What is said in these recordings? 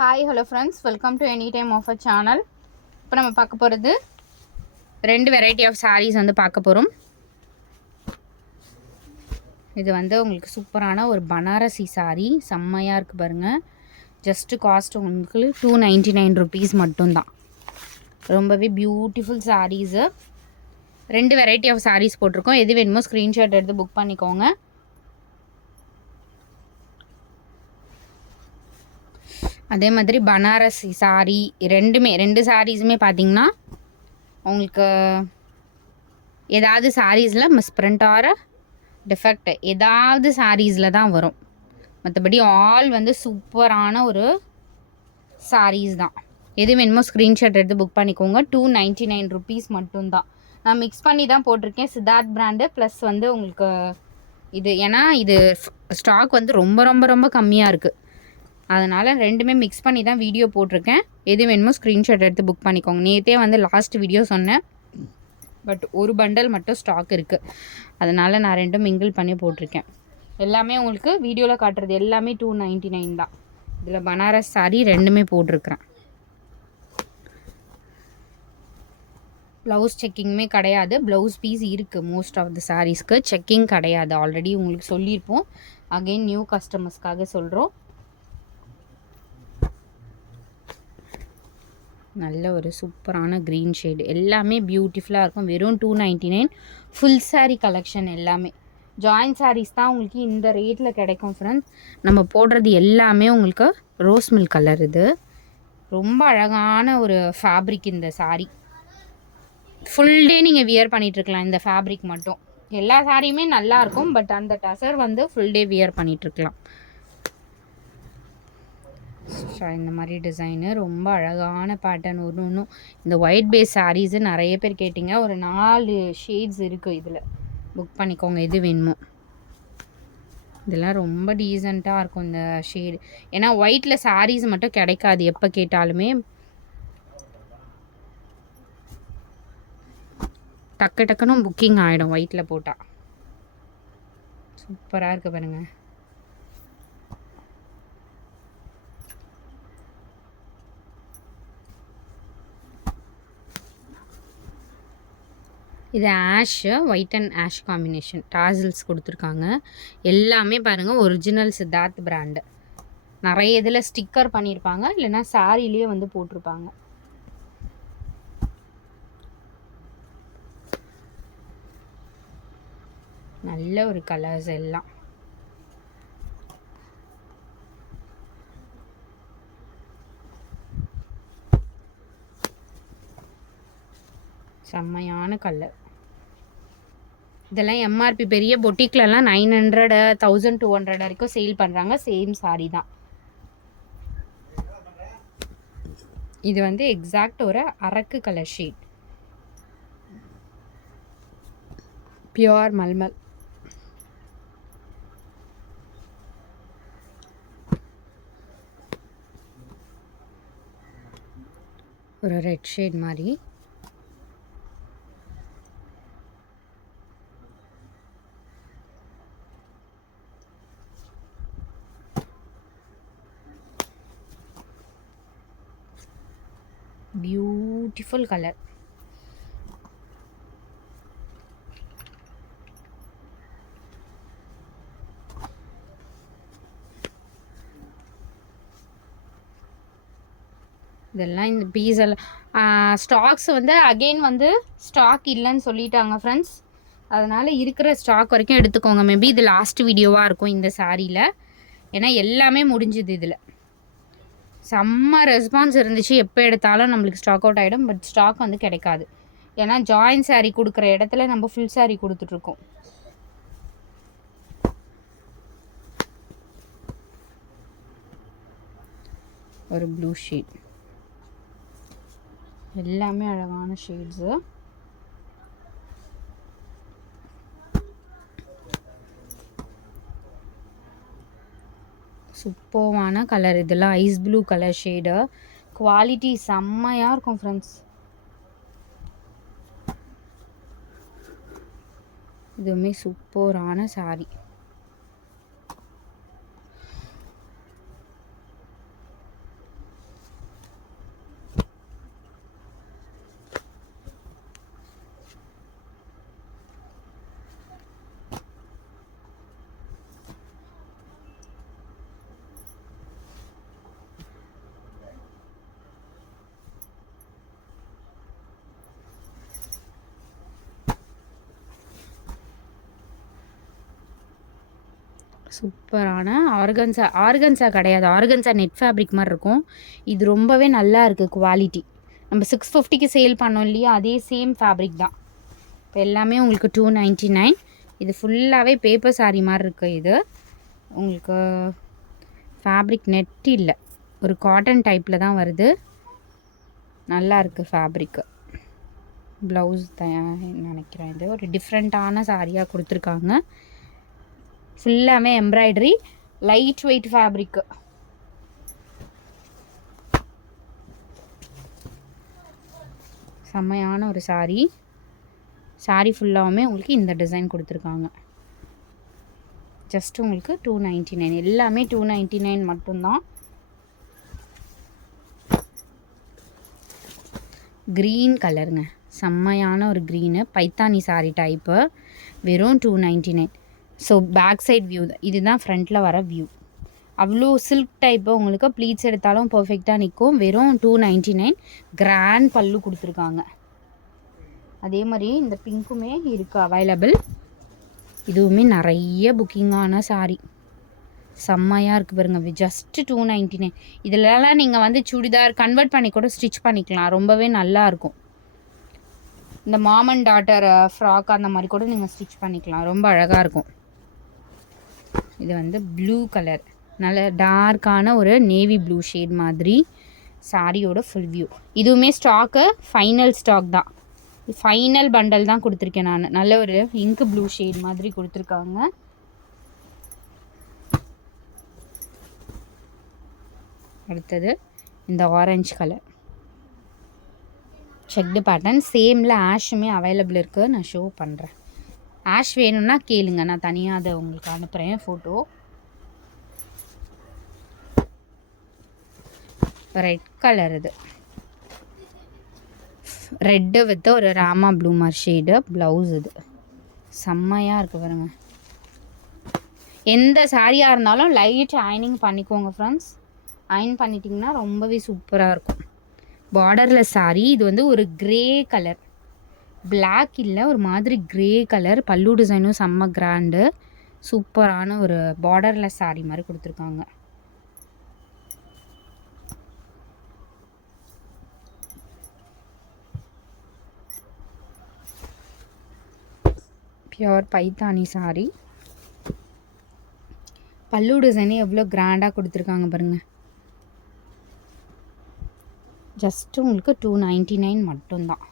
Hi hello friends, welcome to any time offer channel. இப்போ நம்ம பார்க்க போகிறது 2 வெரைட்டி ஆஃப் சாரீஸ் வந்து பார்க்க போகிறோம். இது வந்து உங்களுக்கு சூப்பரான ஒரு பனாரசி சாரீ, செம்மையாக இருக்குது பாருங்கள். ஜஸ்ட்டு காஸ்ட் உங்களுக்கு 299 ருபீஸ் மட்டும்தான். ரொம்பவே beautiful sarees. 2 variety of sarees போட்டிருக்கோம். எது வேணுமோ ஸ்க்ரீன்ஷாட் எடுத்து புக் பண்ணிக்கோங்க. அதே மாதிரி பனாரசி சாரீ ரெண்டு சாரீஸுமே பார்த்திங்கன்னா உங்களுக்கு ஏதாவது சாரீஸில் மிஸ்பிரிண்ட் ஆர் டிஃபெக்ட் ஏதாவது சாரீஸில் தான் வரும். மற்றபடி ஆல் வந்து சூப்பரான ஒரு சாரீஸ் தான். எது வேணுமோ ஸ்க்ரீன்ஷாட் எடுத்து புக் பண்ணிக்கோங்க. 299 ருபீஸ் மட்டும்தான். நான் மிக்ஸ் பண்ணி தான் போட்டிருக்கேன், சித்தார்த் பிராண்டு ப்ளஸ் வந்து உங்களுக்கு இது. ஏன்னா இது ஸ்டாக் வந்து ரொம்ப ரொம்ப ரொம்ப கம்மியாக இருக்குது. அதனால் ரெண்டுமே மிக்ஸ் பண்ணி தான் வீடியோ போட்டிருக்கேன். எது வேணுமோ ஸ்க்ரீன்ஷாட் எடுத்து புக் பண்ணிக்கோங்க. நேற்றே வந்து லாஸ்ட் வீடியோ சொன்னேன், பட் ஒரு பண்டல் மட்டும் ஸ்டாக் இருக்குது. அதனால் நான் ரெண்டும் மிங்கிள் பண்ணி போட்டிருக்கேன். எல்லாமே உங்களுக்கு வீடியோவில் காட்டுறது எல்லாமே 299 தான். இதில் பனாரஸ் சாரீ ரெண்டுமே போட்டிருக்கிறேன். ப்ளவுஸ் செக்கிங்குமே கிடையாது. ப்ளவுஸ் பீஸ் இருக்குது மோஸ்ட் ஆஃப் த சாரீஸ்க்கு, செக்கிங் கிடையாது. ஆல்ரெடி உங்களுக்கு சொல்லியிருப்போம். அகெயின் நியூ கஸ்டமர்ஸ்க்காக சொல்கிறோம். நல்ல ஒரு சூப்பரான க்ரீன் ஷேடு, எல்லாமே பியூட்டிஃபுல்லாக இருக்கும். வெறும் 299. ஃபுல் சாரீ கலெக்ஷன் எல்லாமே ஜாயின்ட் சாரீஸ் தான் உங்களுக்கு இந்த ரேட்டில் கிடைக்கும் ஃப்ரெண்ட்ஸ். நம்ம போடுறது எல்லாமே உங்களுக்கு ரோஸ் மில்க் கலர். இது ரொம்ப அழகான ஒரு ஃபேப்ரிக். இந்த சாரீ ஃபுல் டே நீங்கள் வியர் பண்ணிகிட்ருக்கலாம். இந்த ஃபேப்ரிக் மட்டும் எல்லா சாரியுமே நல்லாயிருக்கும், பட் அந்த டசர் வந்து ஃபுல் டே வியர் பண்ணிகிட்ருக்கலாம். இந்த மாதிரி டிசைனு ரொம்ப அழகான பேட்டர்ன். ஒன்றும் இந்த ஒயிட் பேஸ் சாரீஸு நிறைய பேர் கேட்டிங்க. ஒரு 4 ஷேட்ஸ் இருக்குது. இதில் புக் பண்ணிக்கோங்க எது வேணுமோ. இதெல்லாம் ரொம்ப டீசெண்டாக இருக்கும் இந்த ஷேடு. ஏன்னா ஒயிட்டில் சாரீஸ் மட்டும் கிடைக்காது எப்போ கேட்டாலுமே. டக்கு டக்குன்னு புக்கிங் ஆகிடும் ஒயிட்டில் போட்டால். சூப்பராக இருக்குது பாருங்கள். இது Ashu, white and ash combination. Tassels கொடுத்துருக்காங்க. எல்லாமே பாருங்கள் ஒரிஜினல் சித்தார்த் பிராண்டு. நிறைய இதில் ஸ்டிக்கர் பண்ணியிருப்பாங்க, இல்லைன்னா சாரிலேயே வந்து போட்டிருப்பாங்க. நல்ல ஒரு கலர்ஸ் எல்லாம். செம்மையான கலர். இதெல்லாம் எம்ஆர்பி பெரிய பொட்டிக்லலாம் 900 1200 வரைக்கும் சேல் பண்ணுறாங்க. சேம் சாரீ தான். இது வந்து எக்ஸாக்ட் ஒரு அரக்கு கலர் ஷேட், பியோர் மல்மல். ஒரு ரெட் ஷேட் மாதிரி. Beautiful colour. இதெல்லாம் இந்த பீஸ் எல்லாம் ஸ்டாக்ஸ் வந்து அகெயின் வந்து ஸ்டாக் இல்லைன்னு சொல்லிட்டாங்க ஃப்ரெண்ட்ஸ். அதனால் இருக்கிற ஸ்டாக் வரைக்கும் எடுத்துக்கோங்க. மேபி இது லாஸ்ட் வீடியோவாக இருக்கும் இந்த சாரியில். ஏன்னா எல்லாமே முடிஞ்சுது. இதில் செம்ம ரெஸ்பான்ஸ் இருந்துச்சு. எப்போ எடுத்தாலும் நம்மளுக்கு ஸ்டாக் அவுட் ஆகிடும், பட் ஸ்டாக் வந்து கிடைக்காது. ஏன்னா ஜாயின் சாரீ கொடுக்குற இடத்துல நம்ம ஃபுல் சாரீ கொடுத்துட்ருக்கோம். ஒரு ப்ளூ ஷேட், எல்லாமே அழகான ஷேட்ஸு. சூப்பரான கலர். இதெல்லாம் ice blue colour shade. Quality செம்மையாக இருக்கும் ஃப்ரெண்ட்ஸ். இதுவுமே சூப்பரான சாரீ. சூப்பரான ஆர்கன்ஸா கிடையாது, ஆர்கன்ஸா நெட் ஃபேப்ரிக் மாதிரி இருக்கும். இது ரொம்பவே நல்லா இருக்குது குவாலிட்டி. நம்ம 650க்கு சேல் பண்ணோம் இல்லையா, அதே சேம் ஃபேப்ரிக் தான். இப்போ எல்லாமே உங்களுக்கு 299. இது ஃபுல்லாகவே பேப்பர் சாரீ மாதிரி இருக்குது. இது உங்களுக்கு ஃபேப்ரிக் நெட் இல்லை, ஒரு காட்டன் டைப்பில் தான் வருது. நல்லா இருக்குது ஃபேப்ரிக்கு. ப்ளவுஸ் நினைக்கிறேன். இது ஒரு டிஃப்ரெண்ட்டான சாரியாக கொடுத்துருக்காங்க. ஃபுல்லாமே எம்ப்ராய்டரி, லைட் வெயிட் ஃபேப்ரிக்கு. செம்மையான ஒரு சாரி. சாரி ஃபுல்லாகவுமே உங்களுக்கு இந்த டிசைன் கொடுத்துருக்காங்க. ஜஸ்ட் உங்களுக்கு 299. எல்லாமே 299 மட்டும்தான். க்ரீன் கலருங்க, செம்மையான ஒரு க்ரீனு, பைத்தானி சாரி டைப்பு. வெறும் 299. ஸோ பேக் சைட் வியூ இதுதான், ஃப்ரண்ட்டில் வர வியூ. அவ்வளோ சில்க் டைப்பு, உங்களுக்கு ப்ளீட்ஸ் எடுத்தாலும் பர்ஃபெக்டாக நிற்கும். வெறும் 299. கிராண்ட் பல்லு கொடுத்துருக்காங்க. அதே மாதிரி இந்த பிங்க்குமே இருக்குது அவைலபிள். இதுவுமே நிறைய புக்கிங்கான சாரி. செம்மையாக இருக்குது பாருங்க. ஜஸ்ட்டு 299. இதிலலாம் நீங்கள் வந்து சுடிதார் கன்வெர்ட் பண்ணி கூட ஸ்டிச் பண்ணிக்கலாம். ரொம்பவே நல்லாயிருக்கும். இந்த மாம் அண்ட் டாட்டர் ஃப்ராக் அந்த மாதிரி கூட நீங்கள் ஸ்டிச் பண்ணிக்கலாம். ரொம்ப அழகாக இருக்கும். இது வந்து ப்ளூ கலர், நல்ல டார்க்கான ஒரு நேவி ப்ளூ ஷேட் மாதிரி சாரியோட ஃபுல் வியூ. இதுவுமே ஸ்டாக்கு ஃபைனல் ஸ்டாக் தான். ஃபைனல் பண்டல் தான் கொடுத்துருக்கேன் நான். நல்ல ஒரு இங்கு ப்ளூ ஷேட் மாதிரி கொடுத்துருக்காங்க. அடுத்தது இந்த ஆரஞ்சு கலர் செக்டு பேட்டர்ன். சேமில் ஆஷுமே அவைலபிள் இருக்குது. நான் ஷோ பண்ணுறேன். ஆஷ் வேணும்னா கேளுங்க, நான் தனியாக அதை உங்களுக்கு அனுப்புகிறேன் ஃபோட்டோ. ரெட் கலர், இது ரெட்டு வித் ஒரு ராமா ப்ளூ மாதிரி ஷேடு ப்ளவுஸ். இது செம்மையாக இருக்குது பாருங்க. எந்த சாரியாக இருந்தாலும் லைட் அயனிங் பண்ணிக்கோங்க ஃப்ரெண்ட்ஸ். அயன் பண்ணிட்டிங்கன்னா ரொம்பவே சூப்பராக இருக்கும். Borderless sorry. இது வந்து ஒரு க்ரே கலர், பிளாக் இல்லை, ஒரு மாதிரி க்ரே கலர். பல்லு டிசைனும் செம்ம கிராண்டு. சூப்பரான ஒரு பார்டர்லெஸ் சாரி மாதிரி கொடுத்துருக்காங்க. Pure Paithani sorry. பல்லு டிசைனே எவ்வளோ கிராண்டாக கொடுத்துருக்காங்க பாருங்கள். ஜஸ்ட்டு உங்களுக்கு 299 மட்டும்தான்.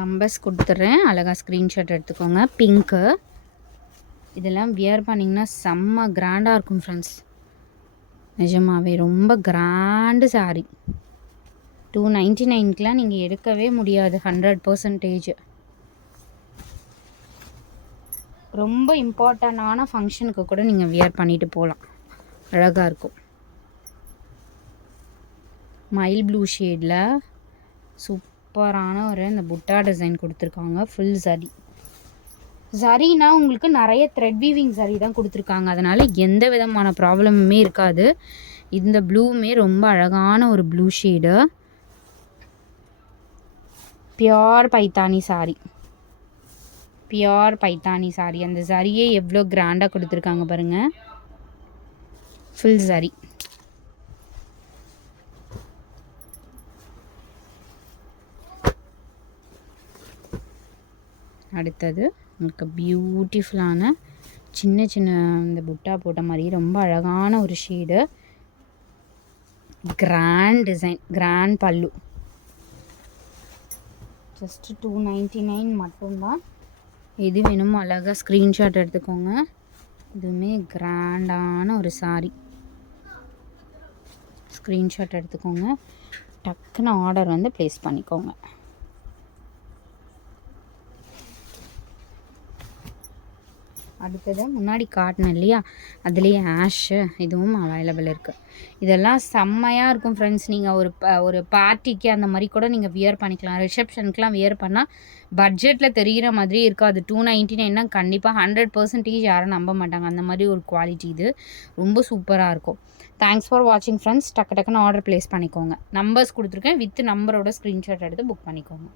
நம்பர்ஸ் கொடுத்துட்றேன், அழகாக ஸ்க்ரீன்ஷாட் எடுத்துக்கோங்க. பிங்க்கு, இதெல்லாம் வியர் பண்ணிங்கன்னா செம்ம கிராண்டாக இருக்கும் ஃப்ரெண்ட்ஸ். நிஜமாவே ரொம்ப கிராண்டு சாரி. 299க்கெலாம் நீங்கள் எடுக்கவே முடியாது 100%. ரொம்ப இம்பார்ட்டண்டான ஃபங்க்ஷனுக்கு கூட நீங்கள் வியர் பண்ணிட்டு போகலாம். அழகாக இருக்கும். மயில் ப்ளூ ஷேடில் சூப்பரான ஒரு இந்த புட்டா டிசைன் கொடுத்துருக்காங்க. ஃபுல் சரி. சரினா உங்களுக்கு நிறைய த்ரெட் வீவிங் சரி தான் கொடுத்துருக்காங்க. அதனால் எந்த விதமான ப்ராப்ளமுமே இருக்காது. இந்த ப்ளூமே ரொம்ப அழகான ஒரு blue shade. Pure Paithani sorry. Pure Paithani sorry. அந்த சரியே எவ்வளோ கிராண்டாக கொடுத்துருக்காங்க பாருங்கள். ஃபுல் சரி. அடுத்தது உங்களுக்கு பியூட்டிஃபுல்லான சின்ன சின்ன இந்த புட்டா போட்ட மாதிரி ரொம்ப அழகான ஒரு ஷேடு. கிராண்ட் டிசைன், கிராண்ட் பல்லு. ஜஸ்ட்டு 299 மட்டும்தான். எது வேணுமோ அழகாக ஸ்க்ரீன்ஷாட் எடுத்துக்கோங்க. இதுவுமே கிராண்டான ஒரு சாரி. ஸ்க்ரீன்ஷாட் எடுத்துக்கோங்க, டக்குன்னு ஆர்டர் வந்து ப்ளேஸ் பண்ணிக்கோங்க. அடுத்தது முன்னாடி காட்டினேன் இல்லையா, அதுலேயே ஆஷு இதுவும் அவைலபிள் இருக்குது. இதெல்லாம் செம்மையாக இருக்கும் ஃப்ரெண்ட்ஸ். நீங்கள் ஒரு பார்ட்டிக்கு அந்த மாதிரி கூட நீங்கள் வியர் பண்ணிக்கலாம். ரிசப்ஷனுக்குலாம் வியர் பண்ணால் பட்ஜெட்டில் தெரிகிற மாதிரி இருக்காது. 299 கண்டிப்பாக 100% யாரும் நம்ப மாட்டாங்க. அந்த மாதிரி ஒரு குவாலிட்டி இது ரொம்ப சூப்பராக இருக்கும். தேங்க்ஸ் ஃபார் வாட்சிங் ஃப்ரெண்ட்ஸ். டக்குன்னு ஆர்டர் ப்ளேஸ் பண்ணிக்கோங்க. நம்பர்ஸ் கொடுத்துருக்கேன், வித் நம்பரோட ஸ்க்ரீன்ஷாட் எடுத்து புக் பண்ணிக்கோங்க.